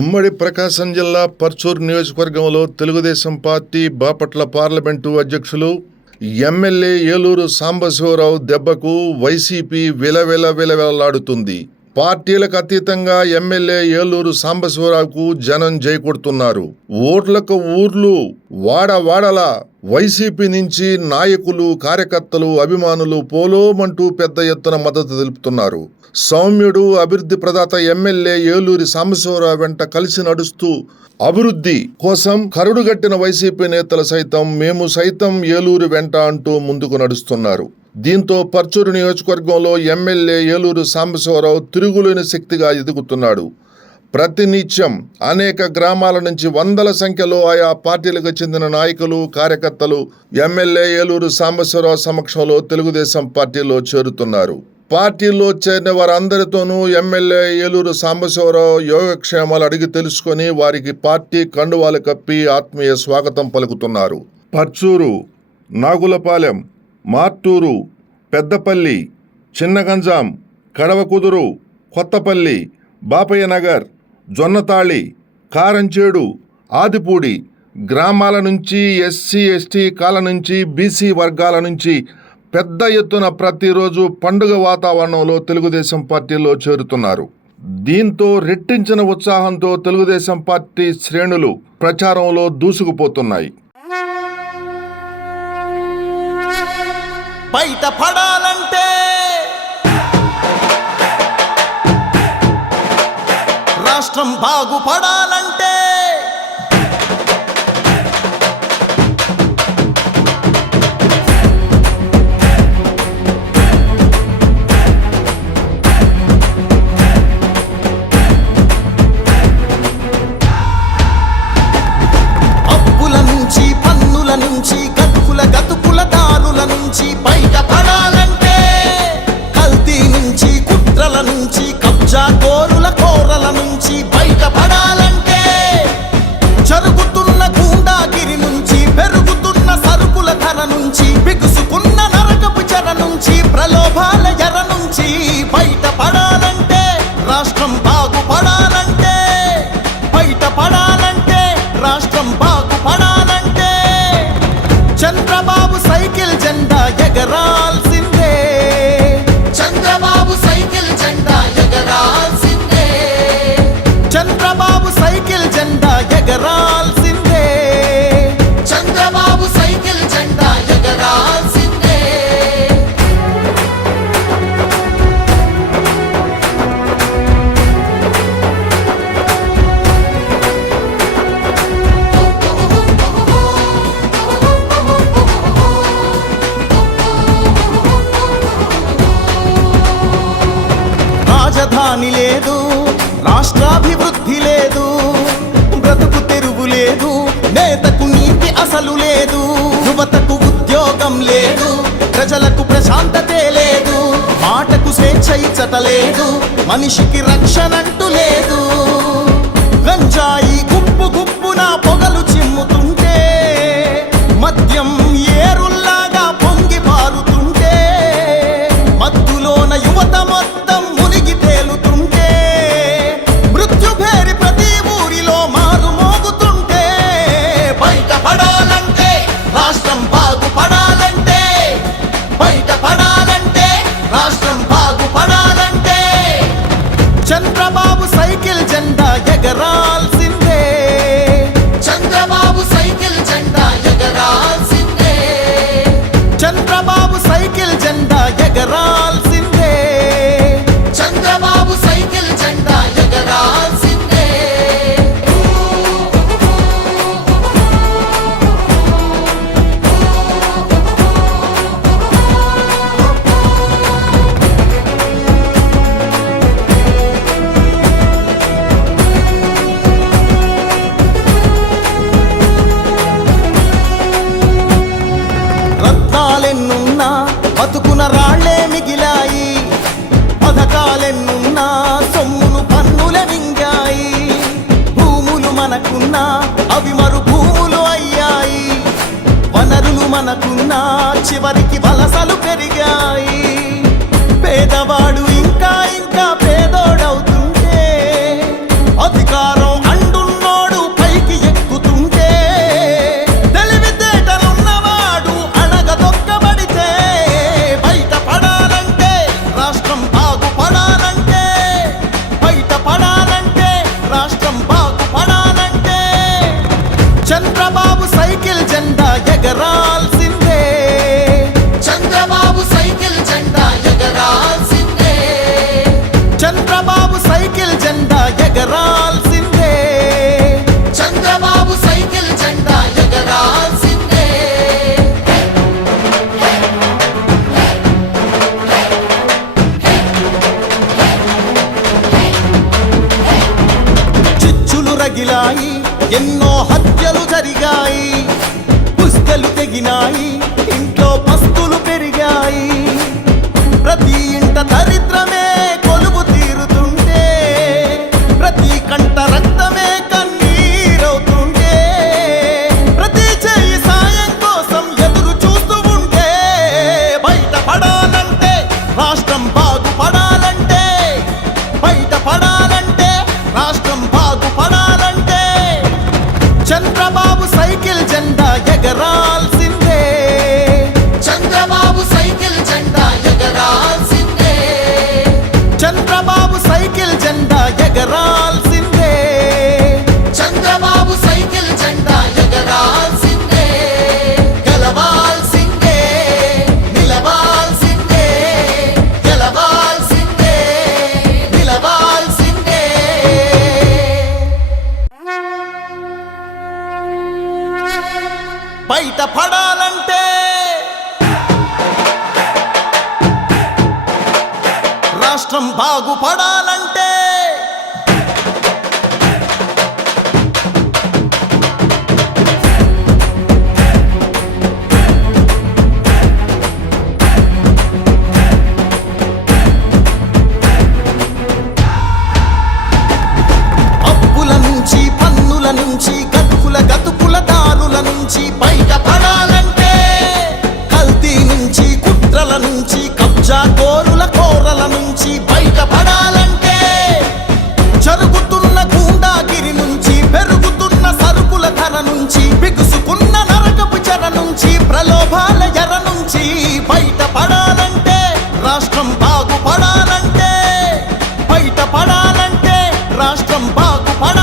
ఉమ్మడి ప్రకాశం జిల్లా పర్చూరు నియోజకవర్గంలో తెలుగుదేశం పార్టీ బాపట్ల పార్లమెంటు అధ్యక్షులు ఎమ్మెల్యే ఏలూరు సాంబశివరావు దెబ్బకు వైసీపీ విలవిలలాడుతుంది. పార్టీలకు అతీతంగా ఎమ్మెల్యే ఏలూరు సాంబశివరావుకు జనం జై కొడుతున్నారు. ఓట్లకు ఊర్లు వాడవాడలా వైసీపీ నుంచి నాయకులు, కార్యకర్తలు, అభిమానులు పోలోమంటూ పెద్ద ఎత్తున మద్దతు తెలుపుతున్నారు. సౌమ్యుడు, అభివృద్ధి ప్రదాత ఎమ్మెల్యే ఏలూరి సాంబశివరావు వెంట కలిసి నడుస్తూ అభివృద్ధి కోసం కరుడుగట్టిన వైసీపీ నేతలు సైతం మేము సైతం ఏలూరు వెంట అంటూ ముందుకు నడుస్తున్నారు. దీంతో పర్చూరు నియోజకవర్గంలో ఎమ్మెల్యే ఏలూరు సాంబశివరావు తిరుగులేని శక్తిగా ఎదుగుతున్నాడు. ప్రతినిత్యం అనేక గ్రామాల నుంచి వందల సంఖ్యలో ఆయా పార్టీలకు చెందిన నాయకులు, కార్యకర్తలు ఎమ్మెల్యే ఏలూరు సాంబశివరావు సమక్షంలో తెలుగుదేశం పార్టీలో చేరుతున్నారు. పార్టీలో చేరిన వారందరితోనూ ఎమ్మెల్యే ఏలూరు సాంబశివరావు యోగక్షేమాలు అడిగి తెలుసుకొని వారికి పార్టీ కండువాలు కప్పి ఆత్మీయ స్వాగతం పలుకుతున్నారు. పర్చూరు, నాగులపాలెం, మార్టూరు, పెద్దపల్లి, చిన్నగంజాం, కడవకుదురు, కొత్తపల్లి, బాపయ్య నగర్, జొన్నతాళి, కారంచేడు, ఆదిపూడి గ్రామాల నుంచి, ఎస్సీ ఎస్టీ కాలనీ నుంచి, బీసీ వర్గాల నుంచి పెద్ద ఎత్తున ప్రతిరోజు పండుగ వాతావరణంలో తెలుగుదేశం పార్టీలో చేరుతున్నారు. దీంతో రెట్టించిన ఉత్సాహంతో తెలుగుదేశం పార్టీ శ్రేణులు ప్రచారంలో దూసుకుపోతున్నాయి. బయట పడాలంటే రాష్ట్రం బాగుపడాలంటే అప్పుల నుంచి, పన్నుల నుంచి, గతుకుల దారుల నుంచి బయట పడాలంటే, కల్తీ నుంచి, కుట్రల నుంచి, కబ్జా కోరల నుంచి బయట పడాలంటే, జరుగుతున్న గూండాగిరి నుంచి, పెరుగుతున్న సరుకుల ధర నుంచి, బిగుసుకున్న నరకపు చెర నుంచి, ప్రలోభాల ఎర నుంచి బయట పడాలంటే, రాష్ట్రం బాగుపడాలంటే, బయట పడాలంటే, రాష్ట్రం బాగుపడాలంటే చంద్రబాబు సైకిల్ జెండా ఎగరాల్సిందే, చంద్రబాబు సైకిల్ జెండా ఎగరాల్సిందే, చంద్రబాబు సైకిల్ జెండా ఎగరాల్సిందే, చంద్రబాబు సైకిల్ జెండా ఎగరాల్సిందే. రాజధాని లేదు, రాష్ట్రాభివృద్ధి లేదు, బ్రతుకు తెరువు లేదు, నేతకు నీతి అసలు లేదు, యువతకు ఉద్యోగం లేదు, ప్రజలకు ప్రశాంతతే లేదు, మాటకు స్వేచ్ఛ ఇచ్చట లేదు, మనిషికి రక్షణంటూ లేదు. గంజాయి గుప్పున పొగలు చిమ్ముతుంటే, మద్యం ఏరుల్లాగా పొంగి పారుతుంటే, మత్తులోన యువత మొత్తం మునిగి తేలుతుంటే, మృత్యుభేరి ప్రతి ఊరిలో మారు మోగుతుంటే, బయట పడాలంటే, రాష్ట్రం బాగుపడాలంటే, బయట పడాలంటే, రాష్ట్రం బాగుపడాలంటే చంద్రబాబు సైకిల్ జెండా ఎగరాల్సిందే, చంద్రబాబు సైకిల్ జెండా ఎగరాల్సిందే, చంద్రబాబు సైకిల్ జెండా ఎగరాల్సిందే, చంద్రబాబు సైకిల్ జెండా ఎగరాల్సిందే. రత్నాలెన్నున్నా బతుకున రాళ్లే మిగిలాయి, పథకాలెన్నున్నా సొమ్మును పన్నులే మింగాయి, భూములు మనకున్నా అవి మరు భూములు అయ్యాయి, వనరులు మనకున్నా చివరికి వలసలు పెరిగాయి, పేదవాడు ఇంకా పేదోడవుతుంటే, అధికారం రగిలాయి, ఎన్నో హత్యలు జరిగాయి, పుస్తలు తెగినాయి, ఇంట్లో పస్తులు పెరిగాయి. ప్రతి ఇంట దరిద్రమే కొలువు తీరుతుంటే, ప్రతి కంట రక్తమే కన్నీరవుతుంటే, ప్రతి చేయి సాయం కోసం ఎదురు చూస్తూ ఉంటే, బయటపడాలంటే రాష్ట్రం బాగుపడాలంటే, బయటపడాలంటే రాష్ట్రం బాగుపడాలంటే చంద్రబాబు సైకిల్ జెండా ఎగరాల్సిందే, చంద్రబాబు సైకిల్ జెండా ఎగరాల్సిందే, చంద్రబాబు సైకిల్ జెండా ఎగరాల్సిందే, చంద్రబాబు సైకిల్ జెండా ఎగరాల్సిందే. గెలవాల్సిందే, నిలవాల్సిందే, గెలవాల్సిందే, నిలవాల్సిందే. బయటపడాలంటే రాష్ట్రం బాగుపడాలంటే అప్పుల నుంచి, పన్నుల నుంచి, గతుకుల దారుల నుంచి బయటపడాలంటే, కల్తీ నుంచి, కుట్రల నుంచి, కబ్జా కోరల నుంచి బయటపడాలంటే, జరుగుతున్న గూండాగిరి నుంచి, పెరుగుతున్న సరుకుల ధర నుంచి, బిగుసుకున్న నరకపు చెర నుంచి, ప్రలోభాల ఎర నుంచి బయటపడాలంటే, రాష్ట్రం బాగుపడాలంటే, బయటపడాలంటే రాష్ట్రం బాగుపడాలంటే